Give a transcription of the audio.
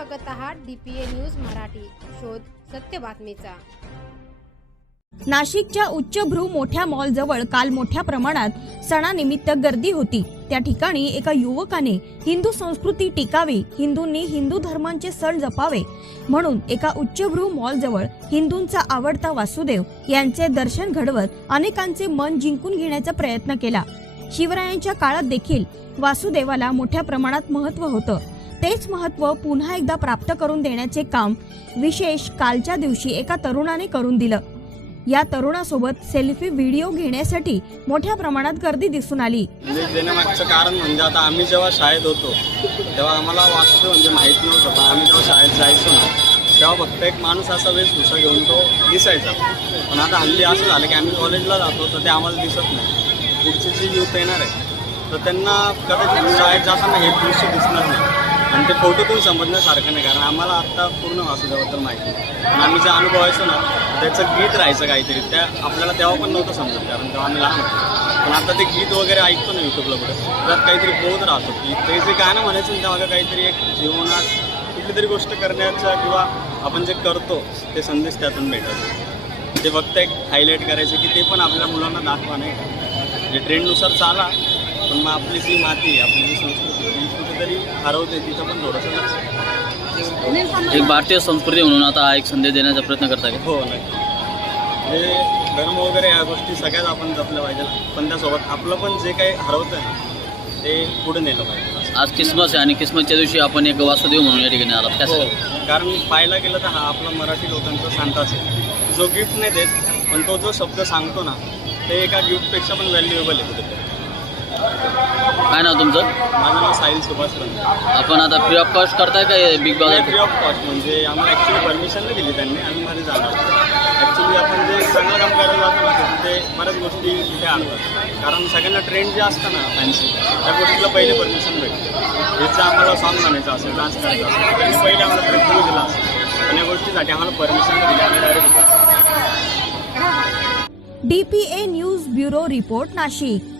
बघत आहात DPA news Marathi. शोध सत्य बातमीचा. नाशिकच्या उच्चभ्रू मोठ्या मॉलजवळ काल मोठ्या प्रमाणात सणानिमित्त गर्दी होती. त्या ठिकाणी एका युवकाने हिंदू संस्कृती टिकावी हिंदूंनी हिंदू धर्मांचे सण जपावे म्हणून एका उच्चभ्रू मॉलजवळ हिंदूंचा आवडता वासुदेव यांचे दर्शन घडवत अनेकांचे मन जिंकून घेण्याचा प्रयत्न केला. शिवरायांच्या काळात देखील वासुदेवाला मोठ्या प्रमाणात महत्त्व होतं. तेच महत्त्व पुन्हा एकदा प्राप्त करून देण्याचे काम विशेष कालच्या दिवशी एका तरुणाने करून दिलं. या तरुणासोबत सेल्फी व्हिडिओ घेण्यासाठी मोठ्या प्रमाणात गर्दी दिसून आली. देण्यामागचं कारण म्हणजे आता आम्ही जेव्हा शाळेत होतो तेव्हा आम्हाला वाचतो म्हणजे माहीत नव्हतं पण आम्ही जेव्हा शाळेत जायचो ना तेव्हा फक्त एक माणूस असा वेशभूषा घेऊन तो दिसायचा. पण आता हल्ली असं झालं की आम्ही कॉलेजला जातो तर ते आम्हाला दिसत नाही. पुढची जी युथ येणार आहे तर त्यांना कदाचित शाळेत जाताना हे दृश्य दिसणार नाही. ते फोटोतून समजण्यासारखं नाही कारण आम्हाला आत्ता पूर्ण वासुदेवाबद्दल माहिती आहे. पण आम्ही जे अनुभवायचो ना त्याचं गीत राहायचं काहीतरी. त्या आपल्याला तेव्हा पण नव्हतं समजत कारण तेव्हा आम्ही लहान होतो. पण आता ते गीत वगैरे ऐकतो ना यूट्यूबला कुठे त्यात काहीतरी बोध राहतो की ते जे गाणं म्हणायचं ना त्यामागं काहीतरी एक जीवनात कुठली तरी गोष्ट करण्याचा किंवा आपण जे करतो ते संदेश त्यातून भेटत ते फक्त एक हायलाईट करायचं की ते पण आपल्या मुलांना दाखवा नाही म्हणजे ट्रेंडनुसार चाला पण मग आपली जी माती आपली जी संस्कृती ती कुठेतरी हरवते तिथं पण थोडंसं लक्ष एक भारतीय संस्कृती म्हणून आता एक संदेश देण्याचा प्रयत्न करता का? हो नक्की. हे धर्म वगैरे या गोष्टी सगळ्याच आपण जपल्या पाहिजे पण त्यासोबत आपलं पण जे काही हरवतं ना ते पुढे नेलं पाहिजे. आज क्रिसमस आहे आणि क्रिसमसच्या दिवशी आपण एक वासुदेव म्हणून या ठिकाणी आलात. हो कारण पाहायला गेलं तर हा आपला मराठी लोकांचा सांताच आहे. जो गिफ्ट नाही देत पण तो जो शब्द सांगतो ना ते एका गिफ्टपेक्षा पण व्हॅल्युएबल आहे कुठेतरी. काय नाव तुमचं? माझं नाव साहिल सुभाष रंग. आपण आता फ्री ऑफ कॉस्ट करताय का बिग फ्री ऑफ कॉस्ट म्हणजे आम्हाला ॲक्च्युली परमिशन नाही दिली त्यांनी आम्ही मध्ये जाणार ॲक्च्युली आपण जे चांगलं काम करायला जातो ना तर तिथे बऱ्याच गोष्टी तिथे आणतात. कारण सगळ्यांना ट्रेंड जे असतं ना फॅन्सी त्या गोष्टीला पहिले परमिशन भेटते. ज्याचं आम्हाला सॉन्ग म्हणायचं असेल डान्स करायचा असेल त्यांनी पहिले आम्हाला प्रयत्न दिला असेल. पण या गोष्टीसाठी आम्हाला परमिशन दिली आम्ही direct DPA news bureau report Nashik.